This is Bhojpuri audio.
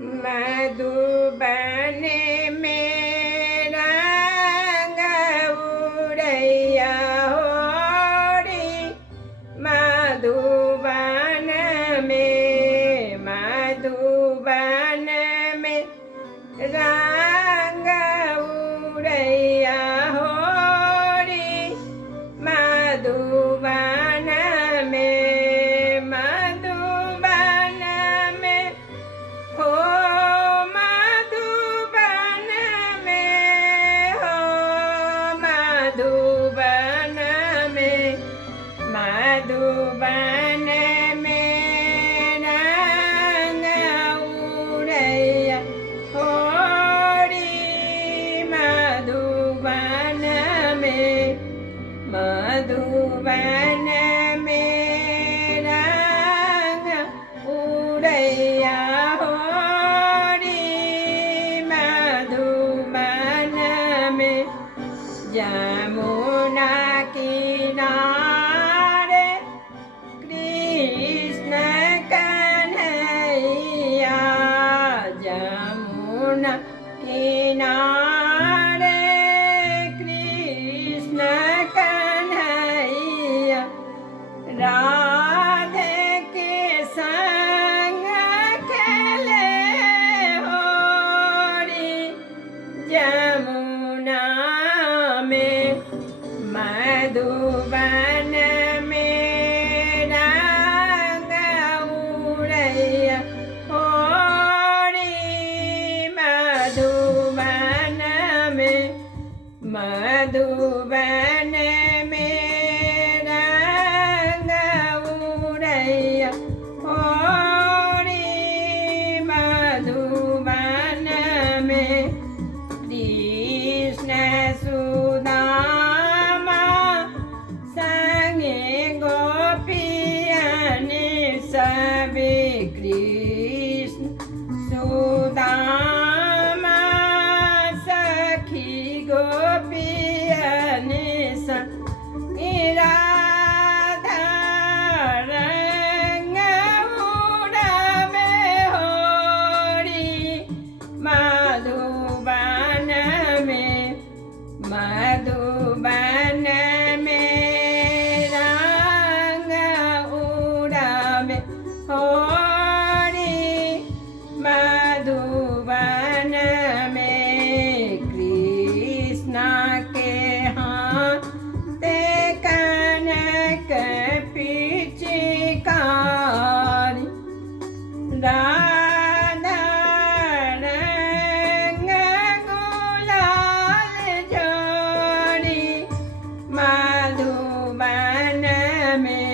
मधुबन में रंग उड़ैया होरी मधुबन में रंग उड़ैया होरी मधुबन में हो मधुबन में रंग उड़ैया होरी मधुबन में रंग उड़ैया होरी मधुबन में यमुना किनारे कृष्ण कन्हैया यमुना किनारे कृष्ण कन्हैया राधे के संग खेले होरी यमुना में मधुबन में रंग उड़ैया होरी मधुबन में रंग उड़ैया होरी मधुबन में कृष्ण सुदामा संगे गोपियन सभी कृष्ण सुदामा सखी गोपियन संगे राधा रंग उड़ावे होरी मधुबन में रंग उड़ावे होरी मधुबन में कृष्ण के हाथे कनक पिचकारी राधा रंग गुलाल जोड़ी मधुबन में